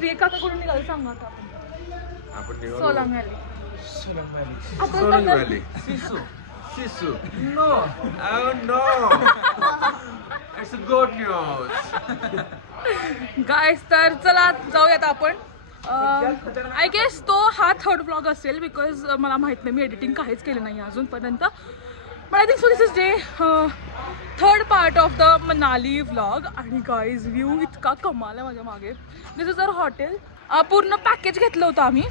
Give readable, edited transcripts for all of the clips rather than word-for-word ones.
श्री काका कुठून निघाल सांगा आता आपण Solang valley. Sisu. No. Oh no. It's a good news. गाईस तर चला जाऊयात आपण. आय गेस तो हा थर्ड ब्लॉग असेल बिकॉज मला माहित नाही, मी एडिटिंग काहीच केलं नाही अजूनपर्यंत. But I think so this is day third part of the Manali vlog. आणि गाईज व्ह्यू इतका कमाल आहे माझ्या मागे. दिस इज अवर हॉटेल. पूर्ण पॅकेज घेतलं होतं आम्ही,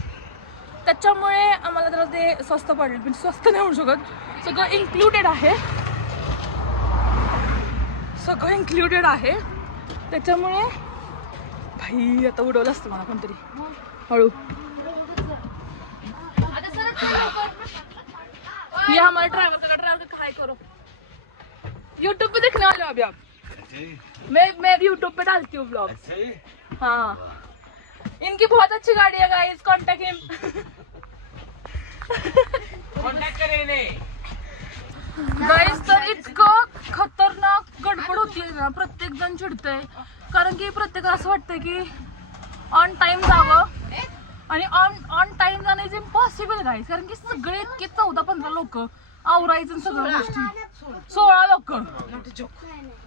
त्याच्यामुळे आम्हाला जरा ते स्वस्त पडलं. पण स्वस्त नाही म्हणू शकत, सगळं इन्क्लुडेड आहे. सगळं इन्क्लुडेड आहे त्याच्यामुळे भाई आता उडवलं असतं मला कोणतरी हळू. ये हमारा ड्राइवर का हाय करो. यूट्यूब पे देखने वाले हो अभी आप? मैं भी यूट्यूब पे डालती हूँ ब्लॉग. हाँ इनकी बहुत अच्छी गाड़ी है गाइस, कांटेक्ट हिम. Contact करेंगे. गाइस तर इतकं खतरनाक गडबड होती ना, प्रत्येक जण चिडतंय कारण की प्रत्येकाला असं वाटतंय की ऑन टाइम जावं. आणि ऑन टाइम जाणं इज इम्पॉसिबल गाईस, कारण की सगळे इतके 14-15 लोक आवरायचं सगळ्या गोष्टी. 16 लोक,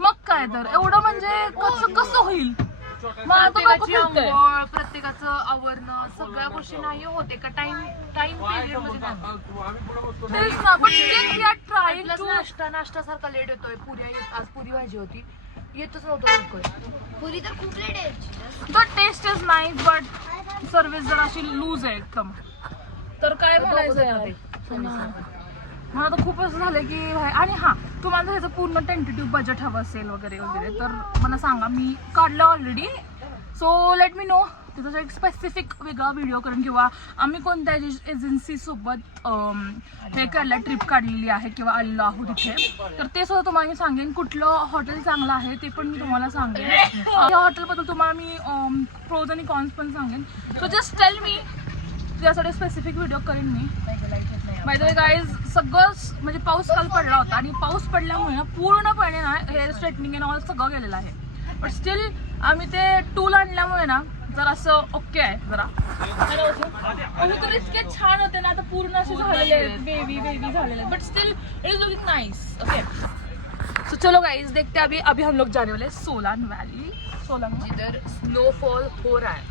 मग काय तर एवढं म्हणजे कसं होईल. प्रत्येकाचं आवरणं सगळ्या गोष्टी नाही होते का टाइम पिरियड मध्ये. नाश्ता सारखा लेट येतोय. आज पुरी भाजी होती, येतच नव्हतं लवकर. पुरी तर खूप लेट आहे. The taste is nice but service जरा अशी लूज आहे एकदम. तर काय बोलायचं मला तर खूप असं झालं की. आणि हां, तुम्हाला ह्याचं पूर्ण टेंटेटिव्ह बजेट हवं असेल वगैरे वगैरे तर मला सांगा, मी काढलं already. So let me know, त्याचा एक स्पेसिफिक वेगळा व्हिडिओ करून किंवा आम्ही कोणत्या एजन्सीसोबत हे काढलं, ट्रिप काढलेली आहे किंवा आलेलो आहोत तिथे, तर ते सुद्धा तुम्हाला मी सांगेन. कुठलं हॉटेल चांगलं आहे ते पण मी तुम्हाला सांगेन. या हॉटेलबद्दल तुम्हाला मी प्रोज आणि कॉन्स पण सांगेन. सो जस्ट टेल मी, त्यासाठी स्पेसिफिक व्हिडिओ करेन मी. बाय द वे गाईज, सगळं म्हणजे पाऊस काल पडला होता आणि पाऊस पडल्यामुळे ना पूर्णपणे ना हेअर स्ट्रेटनिंग अँड ऑल सगळं गेलेलं आहे. बट स्टील आम्ही ते टूल आणल्यामुळे ना जरा असं ओके आहे जरा. तर इतके छान होते ना, आता पूर्ण असे झालेले आहेत, बेबी झालेले आहेत. But still it is looking nice. Okay so चलो गाइज, देखते हैं अभी हम लोग जाने वाले सोलांग व्हॅली. सोलांग इधर स्नोफॉल हो रहा है.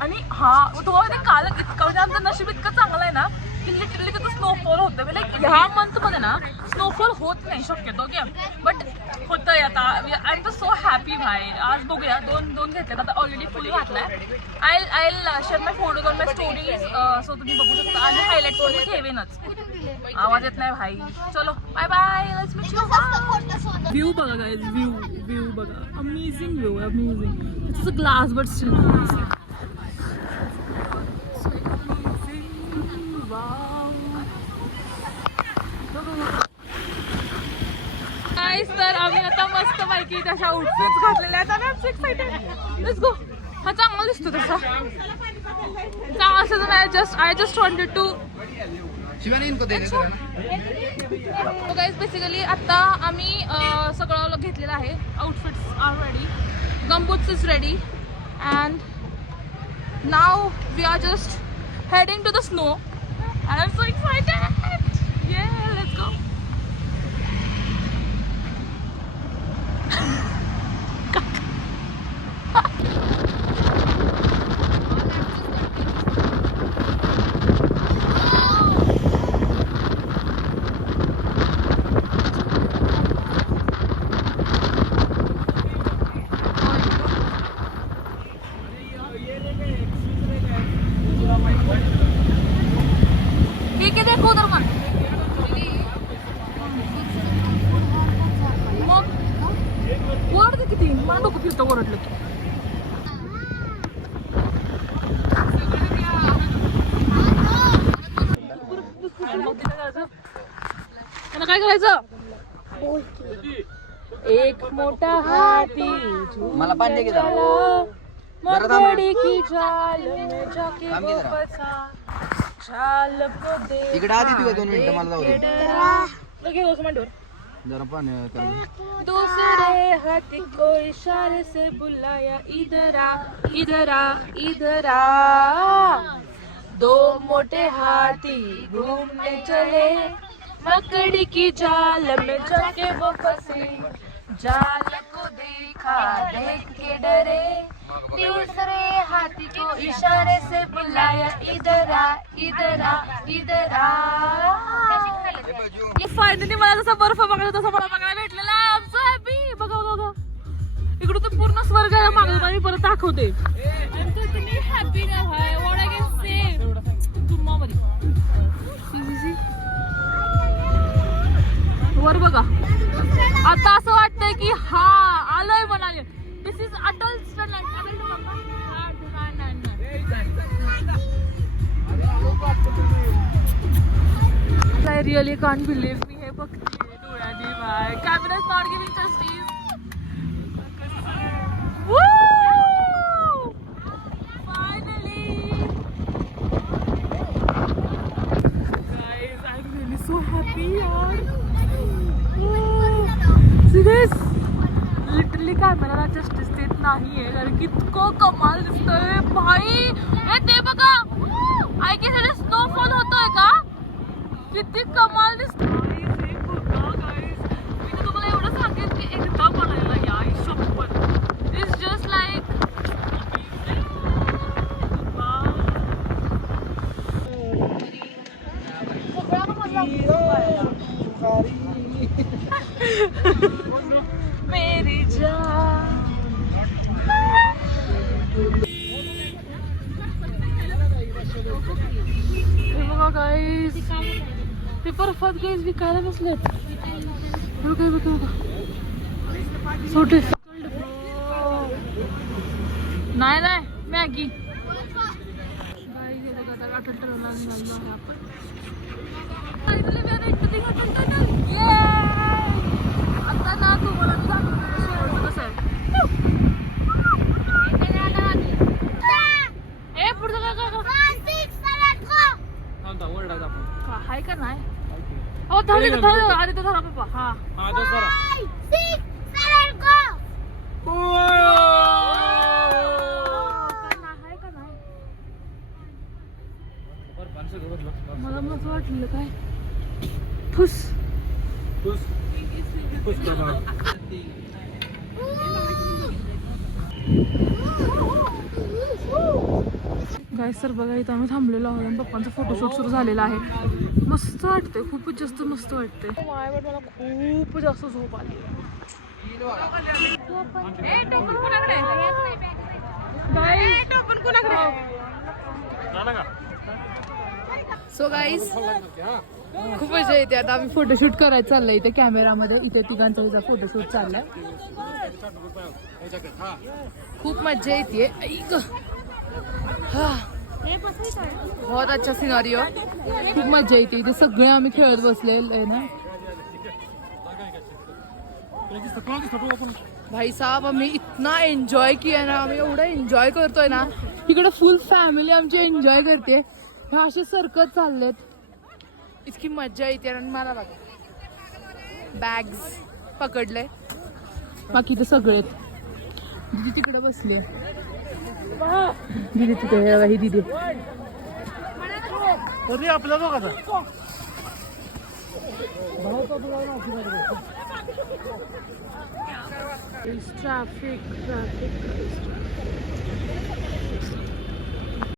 आणि हा तुम्हाला ते काल इतकं म्हणजे आमचं नशीब इतकं चांगलं आहे ना की लिटरली तिथं स्नोफॉल होतं. लाईक ह्या मंथमध्ये ना स्नोफॉल होत नाही शक्यतो, ओके, बट होतंय आता. आय एम सो हॅपी भाई. आज बघूया, दोन घेतलेत आता, ऑलरेडी फुल घातलाय. I share my photos on my stories, so तुम्ही बघू शकता. आणि हायलाइट्स पण मी ठेवेनच. आवाज येत नाही भाई. चलो bye bye, let's meet you. View बघा गाईज, व्ह्यू बघा. Amazing view, amazing. It's a glass but still amazing. तर आम्ही आता मस्त पैकी तशा आउटफिट्स घातलेल्या आहेत आणि I am so excited. Let's go. हा चांगला दिसतो तसा, चांगला असं नाही. I just wanted to guys. Basically आता आम्ही सगळं घेतलेलं आहे. Outfits are ready, gumboots is ready and now we are just heading to the snow and I am so excited. Yay let's go. ठीक आहे, देखो उधर मन. मग ओरडते किती, मला डोकं फिरतं ओरडलं की. त्यांना काय करायचं? एक मोठा हाती मला पाणी घे जरा. मगडी की चाल में जाके वो फसा, चाल को दे. इकडे आधी तू 2 मिनिटं मला जाऊ दे. लगे हो मांडीवर. जरा पाणी त्याला. दूसरे हाथी को इशारे से बुलाया इधर आ इधर आ इधर आ. दो मोटे हाथी घूमने चले मकड़ी की जाल में जाके वो फंसे. जाल को देखा देख के डरे दूसरे हाथी को इशारे से बुलाया इधर आ इधर आ इधर आ. फायनली मला जसा बर्फ बघायचा तसा मला बघायला भेटलेला आहे. I am so happy. बघा बघा इकडून तर पूर्ण स्वर्ग आहे मागं. मी परत दाखवते. हॅपी ना भाई. व्हॉट आय कॅन से तुम्हावरी वर बघा. आता असं वाटतंय की हा आलोय म्हणाले. This is Atal I really can't believe मी हे बघते डोळ्यांनी. My camera is not giving justice. Finally guys I am really so happy यार. सिरियस लिटरली कॅमेराला जस्टिस देत नाहीये कारण की इतकं कमाल दिसतंय भाई. हे ते बघा आय की सगळे स्नोफॉल होतोय का. किती कमाल दिसतंय. मी तर तुम्हाला एवढं सांगेन की एकदा बनायला या शपथ. इट्स जस्ट लाईक मेरी जान. बघा गाईज ते बर्फात गाईज विकायला बसलेत. बघा बघा बघा सो डिफिकल्ट. नाही नाही मॅगी गाईज हे बघा आता अटल टनलला निघालो आहे आपण. आता ना तुम्हाला दाखवतो कसं आहे. ए पुढचं काय हाय का नाही. हो धरले आधी तर धरा पप्पा. हा मला मस्त वाटलं काय फुस काय सर बघा इथं आम्ही थांबलेलो आहोत आणि पप्पांचा फोटोशूट सुरू झालेला आहे. मस्त वाटतंय खूपच जास्त मस्त वाटतंय. मला खूप जास्त झोप आली. सो गाईज खूप मजा येते. आता आम्ही फोटोशूट करायचं चाललंय इथे कॅमेरामध्ये. इथे तिघांचा हिचा फोटोशूट चाललाय. खूप मजा येते. बहुत अच्छा सिनारियो. खूप मजा येते इथे. सगळे आम्ही खेळत बसलेलो आहे ना भाई साहब. आम्ही इतना एन्जॉय किया ना. आम्ही एवढा एन्जॉय करतोय ना. इकडे फुल फॅमिली आमची एन्जॉय करते. असे सरकत चाललेत. इतकी मजा येते. आणि मला बघा बॅग्स पकडले. बाकी ते सगळे दिदी तिकडे बसले. दिदी तिथे ही दिदी आपल्या बघा ट्रॅफिक